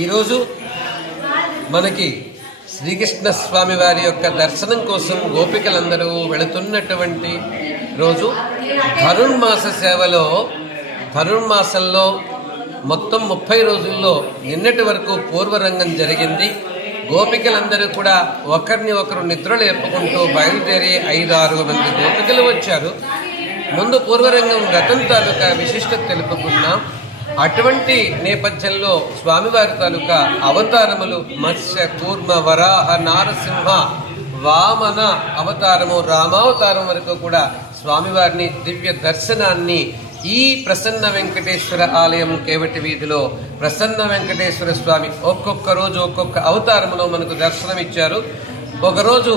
ఈరోజు మనకి శ్రీకృష్ణ స్వామి వారి యొక్క దర్శనం కోసం గోపికలందరూ వెళుతున్నటువంటి రోజు. ధనుర్మాస సేవలో ధనుర్మాసంలో మొత్తం ముప్పై రోజుల్లో నిన్నటి వరకు పూర్వరంగం జరిగింది. గోపికలందరూ కూడా ఒకరిని ఒకరు నిద్ర లేపుకుంటూ బయలుదేరి ఐదు ఆరు మంది గోపికలు వచ్చారు. ముందు పూర్వరంగం రతం తాలూకా విశిష్టత తెలుపుకున్నాం అటువంటి నేపథ్యంలో స్వామివారి తాలూకా అవతారములు మత్స్య కూర్మ వరాహ నారసింహ వామన అవతారము రామావతారం వరకు కూడా స్వామివారిని దివ్య దర్శనాన్ని ఈ ప్రసన్న వెంకటేశ్వర ఆలయం కేవటి వీధిలో ప్రసన్న వెంకటేశ్వర స్వామి ఒక్కొక్క రోజు ఒక్కొక్క అవతారములో మనకు దర్శనమిచ్చారు. ఒకరోజు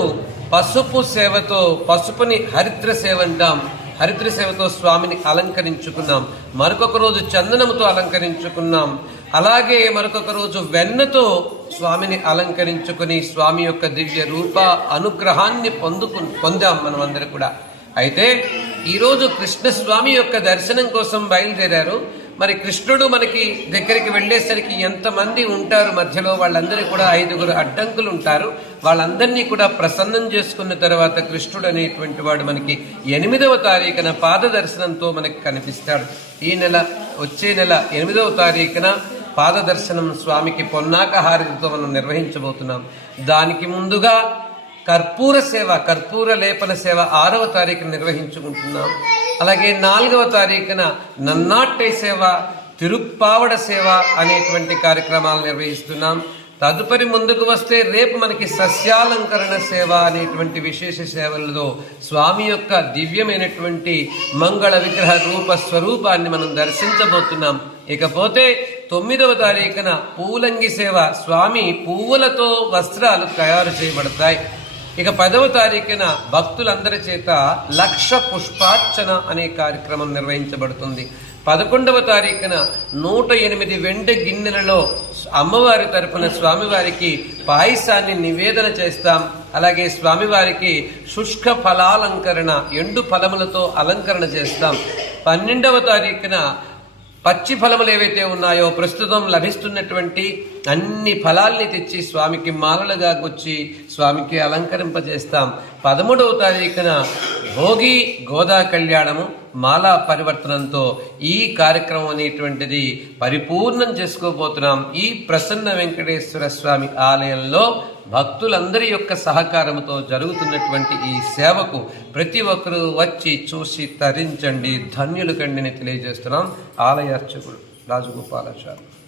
పసుపు సేవతో పసుపుని హరిద్ర సేవ అంటాం హరిద్ర సేవతో స్వామిని అలంకరించుకున్నాం. మరొక రోజు చందనముతో అలంకరించుకున్నాం. అలాగే మరొక రోజు వెన్నతో స్వామిని అలంకరించుకుని స్వామి యొక్క దివ్య రూప అనుగ్రహాన్ని పొందుకు పొందాం మనం కూడా. అయితే ఈరోజు కృష్ణస్వామి యొక్క దర్శనం కోసం బయలుదేరారు. మరి కృష్ణుడు మనకి దగ్గరికి వెళ్ళేసరికి ఎంతమంది ఉంటారు మధ్యలో? వాళ్ళందరికీ కూడా ఐదుగురు అడ్డంకులు ఉంటారు. వాళ్ళందరినీ కూడా ప్రసన్నం చేసుకున్న తర్వాత కృష్ణుడు అనేటువంటి వాడు మనకి ఎనిమిదవ తారీఖున పాద దర్శనంతో మనకి కనిపిస్తాడు. ఈ నెల వచ్చే నెల ఎనిమిదవ తారీఖున పాద దర్శనం స్వామికి పొన్నాక హారతితో మనం నిర్వహించబోతున్నాం. దానికి ముందుగా కర్పూర సేవ కర్పూర లేపన సేవ ఆరవ తారీఖున నిర్వహించుకుంటున్నాం. అలాగే నాలుగవ తారీఖున నన్నాట్టే సేవ తిరుప్పావడ సేవ అనేటువంటి కార్యక్రమాలు నిర్వహిస్తున్నాం. తదుపరి ముందుకు వస్తే రేపు మనకి సస్యాలంకరణ సేవ అనేటువంటి విశేష సేవలలో స్వామి యొక్క దివ్యమైనటువంటి మంగళ విగ్రహ రూప స్వరూపాన్ని మనం దర్శించబోతున్నాం. ఇకపోతే తొమ్మిదవ తారీఖున పూలంగి సేవ స్వామి పువ్వులతో వస్త్రాలు తయారు చేయబడతాయి. ఇక పదవ తారీఖున భక్తులందరి చేత లక్ష పుష్పార్చన అనే కార్యక్రమం నిర్వహించబడుతుంది. పదకొండవ తారీఖున నూట ఎనిమిది వెండి గిన్నెలలో అమ్మవారి తరపున స్వామివారికి పాయసాన్ని నివేదన చేస్తాం. అలాగే స్వామివారికి శుష్క ఫలాలంకరణ ఎండు ఫలములతో అలంకరణ చేస్తాం. పన్నెండవ తారీఖున పచ్చి ఫలములు ఏవైతే ఉన్నాయో ప్రస్తుతం లభిస్తున్నటువంటి అన్ని ఫలాల్ని తెచ్చి స్వామికి మాలలుగా గుచ్చి స్వామికి అలంకరింపజేస్తాం. పదమూడవ తారీఖున భోగి గోదా కళ్యాణము మాలా పరివర్తనంతో ఈ కార్యక్రమం అనేటువంటిది పరిపూర్ణం చేసుకోబోతున్నాం. ఈ ప్రసన్న వెంకటేశ్వర స్వామి ఆలయంలో భక్తులందరి యొక్క సహకారంతో జరుగుతున్నటువంటి ఈ సేవకు ప్రతి ఒక్కరూ వచ్చి చూసి తరించండి. ధన్యులు కండిని తెలియజేస్తున్నాం. ఆలయార్చకుడు రాజగోపాలాచార్య.